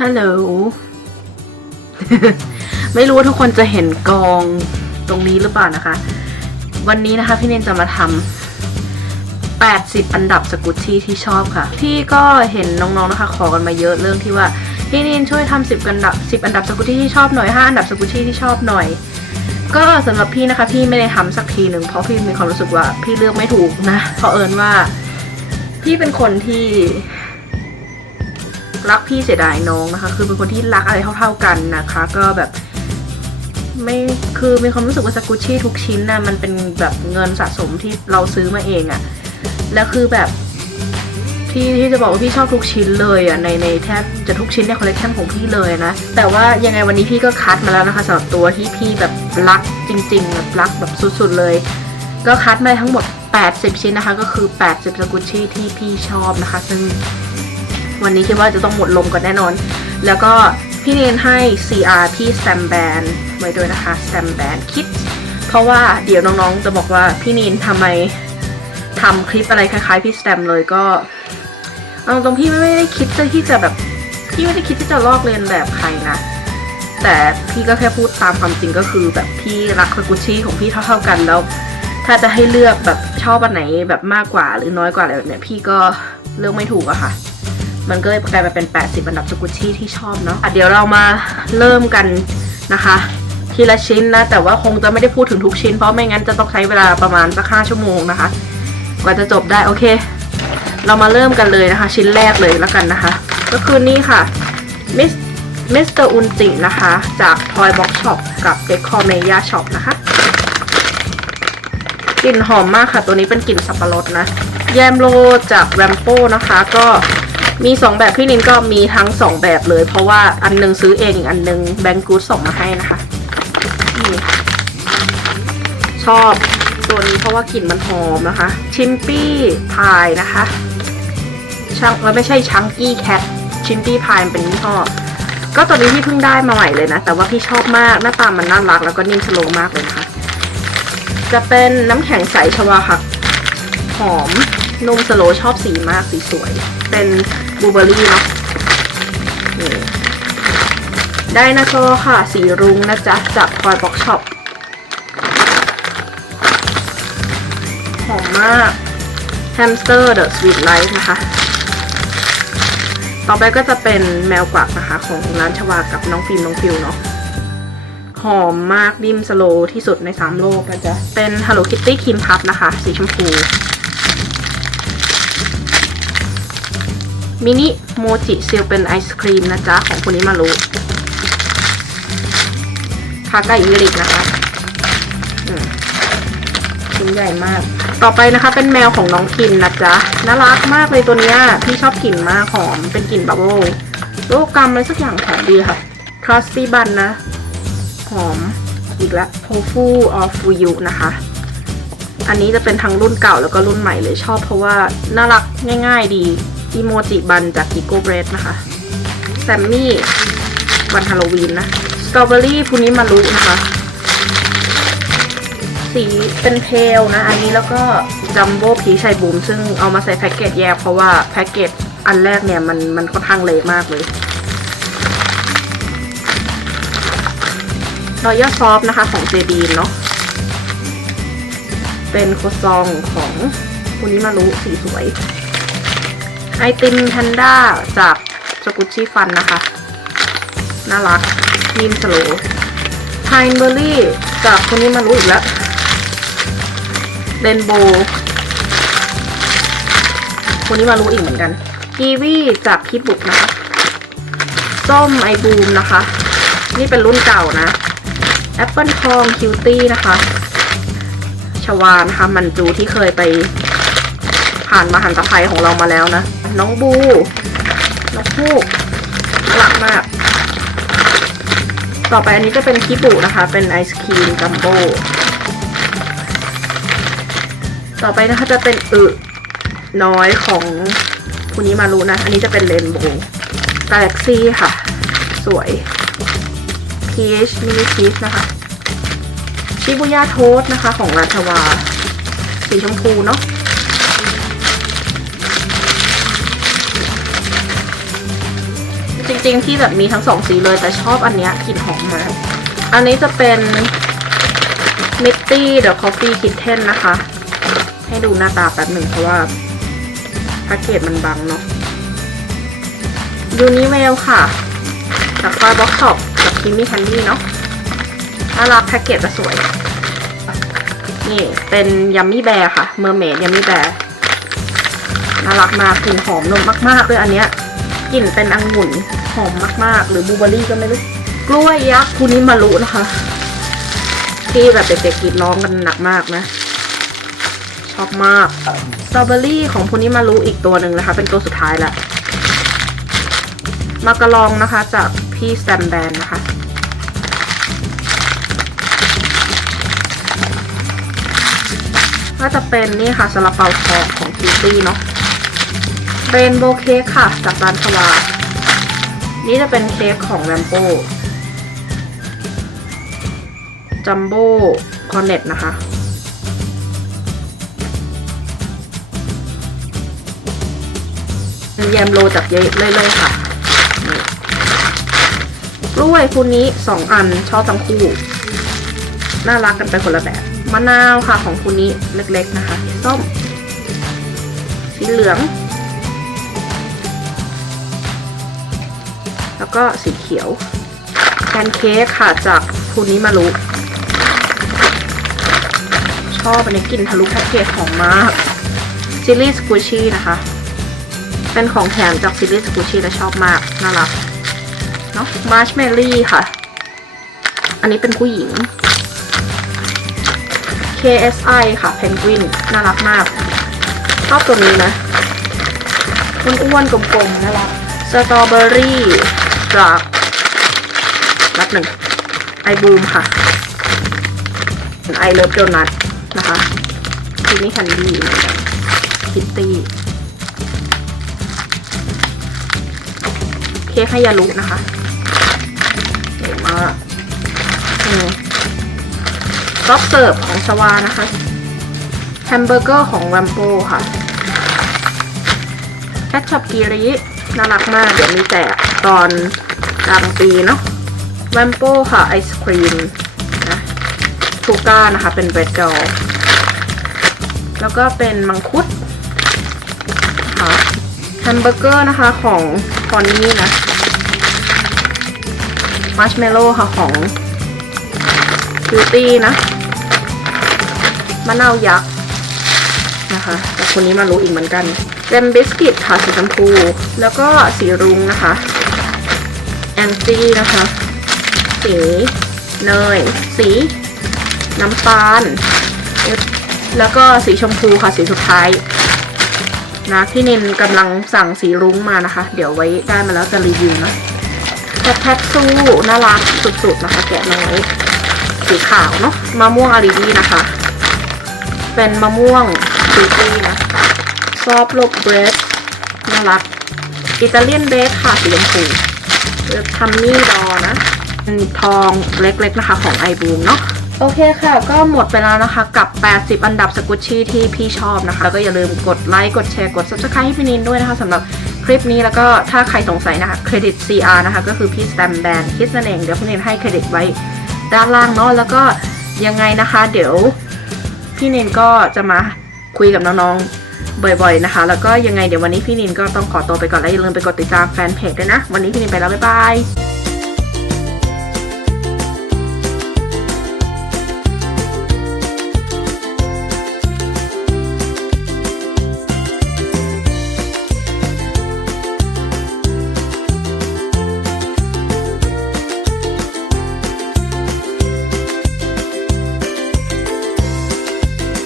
ฮัลโหล ไม่รู้ว่าทุกคนจะเห็นกองตรงนี้หรือเปล่านะคะ วันนี้นะคะพี่เนนจะมาทำ80 อันดับสกุชชี่ที่ชอบค่ะพี่ก็เห็นน้องๆ นะคะ ขอกันมาเยอะเรื่องที่ว่าพี่เนนช่วยทำ10 อันดับ 10 อันดับสกุชชี่ที่ชอบหน่อย 5 อันดับสกุชชี่ที่ชอบหน่อย ก็สำหรับพี่นะคะ พี่ไม่ได้ทำสักทีหนึ่งเพราะพี่มีความรู้สึกว่าพี่เลือกไม่ถูกนะเพราะเอิญว่า พี่เป็นคนที่ รักพี่เสียดายน้องนะคะ คือเป็นคนที่รักอะไรเท่า ๆกันนะคะ ก็แบบไม่คือมีความรู้สึกว่าสกุชชี่ทุกชิ้นนะมันเป็นแบบเงินสะสมที่เราซื้อมาเองอะแล้วคือแบบพี่ที่จะบอกว่าพี่ชอบทุกชิ้นเลยอะในในแทบจะทุกชิ้นในคอลเลคชันของพี่เลยนะ แต่ว่ายังไงวันนี้พี่ก็คัดมาแล้วนะคะสำหรับตัวที่พี่แบบรักจริงๆแบบรักแบบสุดๆเลย ก็คัดมาทั้งหมด 80 ชิ้นนะคะ ก็คือ 80สกุชชี่ที่พี่ชอบนะคะ ซึ่ง วันนี้คิดว่าจะต้องหมดลมกันแน่นอน แล้วก็พี่เนนให้ CR พี่แซมแบนไว้ด้วยนะคะแซมแบนคิด เพราะว่าเดี๋ยวน้องๆจะบอกว่าพี่เนนทำไมทำคลิปอะไรคล้ายๆพี่แซมเลยก็เอาตรงๆพี่ไม่ได้คิดจะที่จะแบบพี่ไม่ได้คิดที่จะลอกเลียนแบบใครนะแต่พี่ก็แค่พูดตามความจริงก็คือแบบพี่รักสกุชชี่ของพี่เท่าๆกันแล้ว ถ้าจะให้เลือกแบบชอบอันไหนแบบมากกว่าหรือน้อยกว่าอะไรแบบเนี้ยพี่ก็เลือกไม่ถูกอะค่ะ มันก็เลยกลายมาเป็น 80 อันดับสกุชชี่ที่ชอบเนาะะเดี๋ยวเรามาเริ่มกันนะคะ ทีละชิ้นนะ แต่ว่าคงจะไม่ได้พูดถึงทุกชิ้น เพราะไม่งั้นจะต้องใช้เวลาประมาณสักห้าชั่วโมงนะคะ กว่าจะจบได้โอเค เรามาเริ่มกันเลยนะคะ ชิ้นแรกเลยแล้วกันนะคะ ก็คือนี่ค่ะมิสมิสเตอร์อุนจินะคะ จาก Toy Box Shop กับ Decor Media Shop นะคะกลิ่นหอมมากค่ะ ตัวนี้เป็นกลิ่นสับปะรดนะ แยมโลจากแรมโ o นะคะ ก็ มี 2 แบบพี่นินก็มีทั้ง 2 แบบเลย เพราะว่าอันหนึงซื้อเองอีกอันหนึงแบงกูดส่งมาให้นะคะนี่ชอบตัวนี้เพราะว่ากลิ่นมันหอมนะคะ ชิมปี้พายนะคะช่างไม่ใช่ชังกี้แคทชิมปี้พายเป็นยี่ห้อก็ตัวนี้พี่เพิ่งได้มาใหม่เลยนะ แต่ว่าพี่ชอบมากหน้าตามันน่ารักแล้วก็นิ่มสโลมากเลยนะคะ จะเป็นน้ำแข็งใสชวาค่ะหอมนุ่มสโลชอบสีมากสีสวย เป็นบลูเบอร์รี่เนาะได้นะโซค่ะสีรุ้งนะจ๊ะจากพอยบ็อกช็อปหอมมากแฮมสเตอร์เดอะสวีทไลท์นะคะ ต่อไปก็จะเป็นแมวกวักนะคะ ของร้านชวากับน้องฟิล์มน้องฟิวเนาะหอมมากดิมสโลที่สุดใน 3 โลกนะจ๊ะ เป็น Hello Kitty ครีมพับนะคะ สีชมพู มินิโมจิซิลเป็นไอศครีมนะจ๊ะ ของคุณนิมารุทาไกาอิริกนะคะชิ้นใหญ่มาก ต่อไปนะคะ เป็นแมวของน้องคินนะจ๊ะ น่ารักมากเลยตัวเนี้ย พี่ชอบกลิ่นมากหอม เป็นกลิ่นบับเบิ้ลโลกรรมอะไรสักอย่างหอมดีค่ะครัสตี้บันนะ หอม อีกแล้วโทฟูออฟฟูยุนะคะ อันนี้จะเป็นทั้งรุ่นเก่าแล้วก็รุ่นใหม่เลยชอบเพราะว่าน่ารักง่าย ๆดี อีโมจิบันจากกิโกเบรดนะคะ แซมมี่วันฮาโลวีนนะสตรอเบอรี่ฟูนิมารุนะคะ สีเป็นเพลนะ อันนี้แล้วก็จัมโบ้พีชัยบูม ซึ่งเอามาใส่แพ็กเกจแยกเพราะว่าแพ็กเกจอันแรกเนี่ยมันมันค่อนข้างเละมากเลยรอยัลซอฟนะคะของเจดีนเนาะ เป็นโคซองของคุณนิมารุสีสวย ไอติมแพนด้าจากสกุชชี่ฟันนะคะ น่ารักนิ่มสโลไฮน์เบอร์รี่จากคุณนิมารุอีกแล้วเรนโบว์คุณนิมารุอีกเหมือนกันกีวีจากคิบุกนะคะส้มไอบูมนะคะ นี่เป็นรุ่นเก่านะแอปเปิลทองคิวตี้นะคะ ชวานนะคะมันจูที่เคยไปผ่านมาหันตะไคร้ของเรามาแล้วนะ น้องบูน้องพูกน่ารักมาก ต่อไปอันนี้จะเป็นคิบุนะคะ เป็นไอศครีมจัมโบต่อไปนะคะจะเป็นอึน้อยของคุณนิมารุนะ อันนี้จะเป็นเรนโบว์กาแล็กซี่ค่ะ สวย PH Mini Cheese นะคะ ชิบุย่าโทสนะคะของราชวา สีชมพูเนาะ ริงริง ๆ ที่แบบมีทั้งสองสีเลยแต่ชอบอันเนี้ยกลิ่นหอมมากอันนี้จะเป็นมิตตี้เดอะคอฟฟี่คิทเทนนะคะ ให้ดูหน้าตาแป๊บหนึ่งเพราะว่าแพ็กเกจมันบังเนาะยูนิเวลค่ะจากฟายบ็อกช็อปกับคิมมี่คันดี้เนาะน่ารักแพ็กเกจจะสวย นี่เป็นยัมมี่แบร์ค่ะเมอร์เมดยัมมี่แบร์น่ารักมากกลิ่นหอมนมมากๆเลยอันเนี้ยกลิ่นเป็นองุ่น อมมากๆ หรือบูเบอรี่ก็ไม่รู้ กล้วยยักษ์คูนิมารุนะคะ ที่แบบเด็กๆกรีดร้องกันหนักมากนะ ชอบมากสตรอเบอรี่ของพูนิมารุอีกตัวหนึ่งนะคะ เป็นตัวสุดท้ายละมากระลองนะคะจากพี่แซมแบนนะคะก็จะเป็นนี่ค่ะซาลาเปาทองของคิวตี้เนาะเรนโบว์เค้กค่ะ จากร้านชวา นี่จะเป็นเค้กของแรมโบ้จัมโบ้คอนเนตนะคะ แยมโลจากเยเรื่อยๆค่ะกล้วยคุณนี้สองอันชอบทั้งคู่ น่ารักกันไปคนละแบบ มะนาวค่ะของคุณนี้เล็กๆนะคะ ส้ม สีเหลือง ก็สีเขียวแพนเค้กค่ะจากคุณนี้มารุชอบอันนี้กลิ่นทะลุแพ็กเกจของมากจิลลี่สกูชี่นะคะ เป็นของแถมจากซิลลี่สกูชี่และชอบมากน่ารักเนาะมาร์ชเมลลี่ค่ะ อันนี้เป็นผู้หญิง KSI ค่ะเพนกวินน่ารักมากชอบตัวนี้นะอ้วนๆกลมๆน่ารักสตรอเบอรี่ จากรับหนึ่งไอบูมค่ะไอเลิฟโดนัทนะคะทีนี้คันดี้คิตตี้เค้กให้ยาลุนะคะเก๋มากอืมรอบเสิร์ฟของชวานะคะแฮมเบอร์เกอร์ของแรมโบค่ะแคทช็อปกีริน่ารักมาก เดี๋ยวมีแจกตอน กลางปีเนาะแรมโบ้ค่ะไอศครีมนะชูก้านะคะเป็นเบรดจอแล้วก็เป็นมังคุดค่ะแฮมเบอร์เกอร์นะคะของคอนนี่นะมาร์ชเมลโล่ค่ะของคิวตี้นะมะนาวยักษ์นะคะแต่คนนี้มารู้อีกเหมือนกันเจมบิสกิตค่ะสีชมพู แล้วก็สีรุ้งนะคะ แองจี้นะคะ สี เนย สี น้ำตาล แล้วก็สีชมพูค่ะสีสุดท้ายนะพี่นินกำลังสั่งสีรุ้งมานะคะ เดี๋ยวไว้ได้มาแล้วจะรีวิวนะแพ็คซูน่ารักสุดๆนะคะ แกะน้อยสีขาวเนาะมะม่วงอาริดีนะคะ เป็นมะม่วงซูตี้นะซอฟโลบเบรดน่ารักอิตาเลียนเบสค่ะสีชมพู ทัมมี่ดอนะเป็นทองเล็กๆนะคะของไอบูมเนาะโอเคค่ะ ก็หมดไปแล้วนะคะ กับ 80 อันดับสกุชชี่ที่พี่ชอบนะคะ แล้วก็อย่าลืมกดไลค์ กดแชร์ กด subscribe ให้พี่นินด้วยนะคะสำหรับคลิปนี้แล้วก็ถ้าใครสงสัยนะคะเครดิต CR นะคะ ก็คือพี่สแตมแบนคิดนั่นเอง เดี๋ยวพี่นินให้เครดิตไว้ด้านล่างเนาะแล้วก็ยังไงนะคะ เดี๋ยวพี่นินก็จะมาคุยกับน้องๆ บ่อยๆนะคะ แล้วก็ยังไงเดี๋ยววันนี้พี่นินก็ต้องขอตัวไปก่อนแล้วอย่าลืมไปกดติดตามแฟนเพจด้วยนะ วันนี้พี่นินไปแล้วบ๊ายบาย